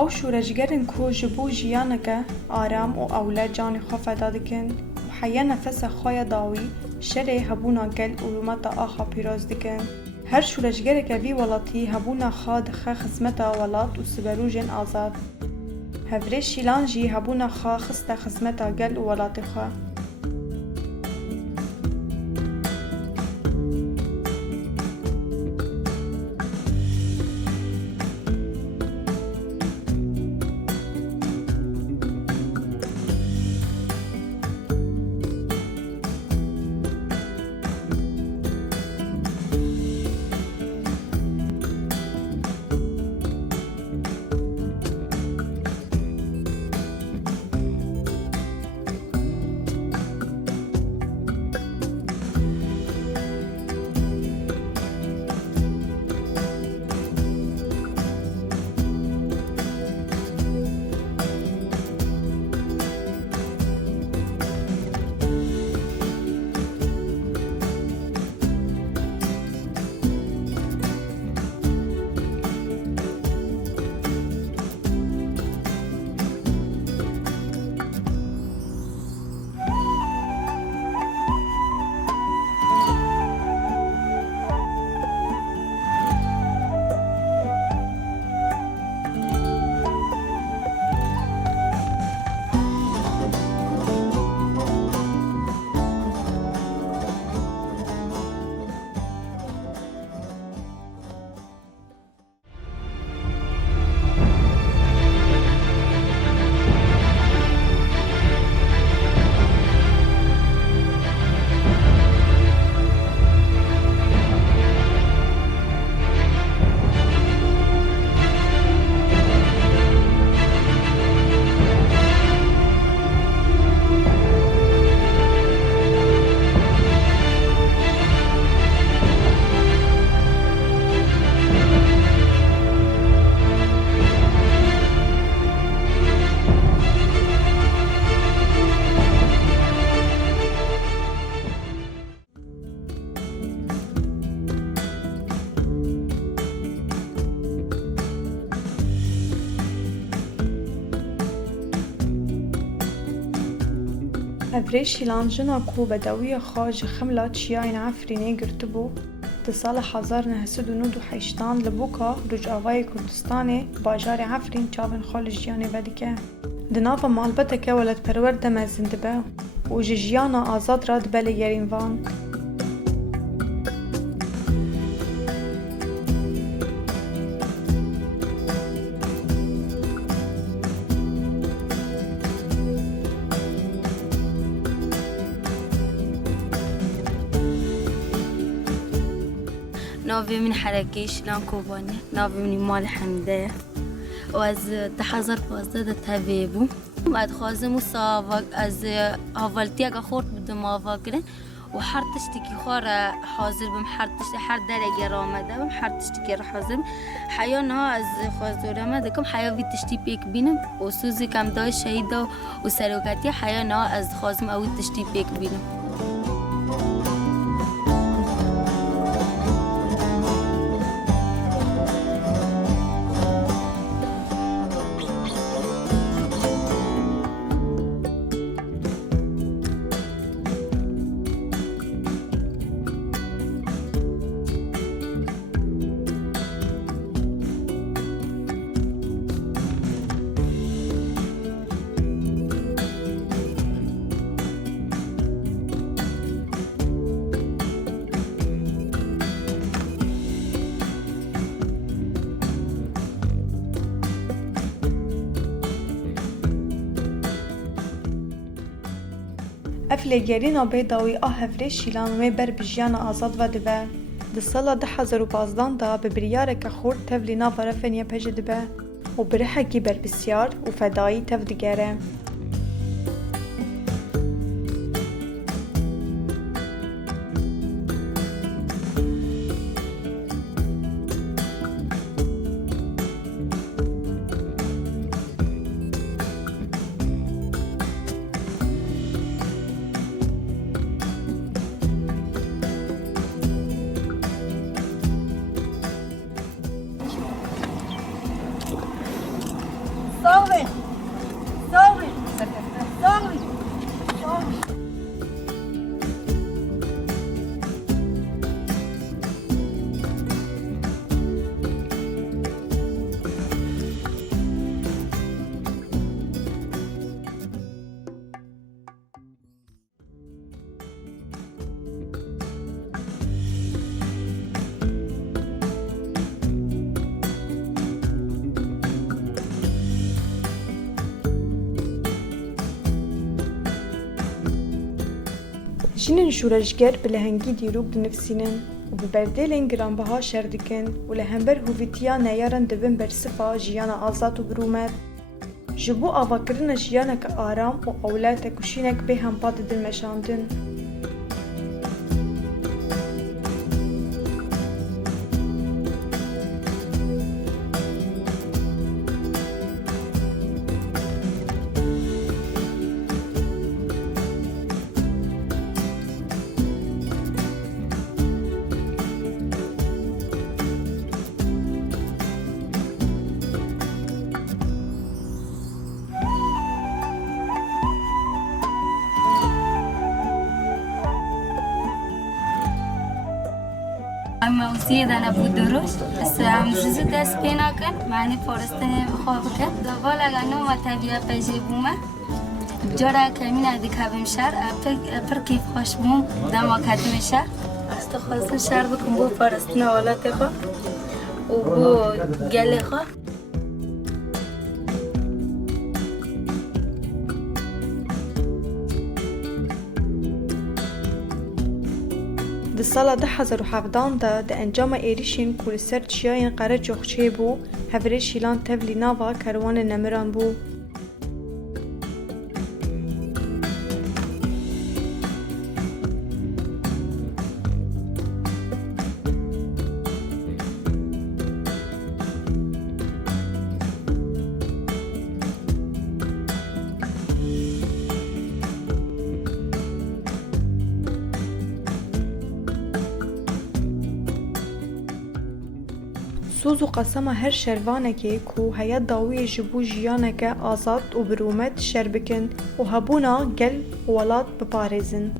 او شورجگرن کو جبو جیانکه آرام و اولاد جان خواه دادکن و حیا نفس خواه داوی شره هبونا گل علومت آخا پیروز دکن. هر شورجگر که وی ولاتی هبونا خواه دخه خدمت ولات و سبروجن آزاد. هفره شیلان جی هبونا خواه خسته خدمت گل و ولات خواه. هفره شیلان جنا کو بدوی خواه جخملا چیاین عفرینه گرتبو ده سال 1998 لبوکا روج آوای کردستان باجار عفرین چاون خالش جیانه بدکه. ده ناف مالبته که ولد پرورده مزنده به و جیانا آزاد را ده بله گرین وان. ناوی من حرکه شیلان کوبانه ناوی من مال حمده و از 2015 تابع بو بعد خوازم و ساواک از اولتی اگه خورد بودم آواکرن و هر تشتی خور حاضر بم هر درجه آمده بم هر تشتی را حاضر حیانا از خوازور آمده کم حیا وی تشتی پیک بینم و سوزی کم دای شهید و سروکتی حیانا از خوازم اوی تشتی پیک بینم. افلگرین بیداوی هفره شیلان و بر بجیان آزاد و دبه. ده سال 2015 دا به بریاره که خورد تفلی ناف رفنیه پج دبه و برحکی بر بسیار و فدایی تف دگره. جنن شورشگر بلهنگی دیروگ دنفسینن و ببردلین گرانبها شردکن و لهمبر هویتیا نیارن دبن برسفا جیان آزاد و برومت جبو آواکرن جیانک آرام و اولاد کشینک به هم پاد دلمشاندن. موسیقی دانه بود درست. هم زود دست پیدا کن. معنی فارستانی خواب کرد. دوال اگر نو مطبیع پیشی بومه. جرا کمی ندیکه بمشار. پر کیف خوش بوم. دما کدی میشه. است خواستن شهر بکن بو فارستان ولات خواه. و بو گله خواه. د سالا 2017 ده انجام ایریشین کولیسر چیاین قره جوخچه بو هفره شیلان تبلی ناوا کروان نمران بو. سوز و قسم هر شروانکه کو هیا داوی جبو جیانکه آزاد و برومت شربکن و هبونا گل ولاد بپارزن.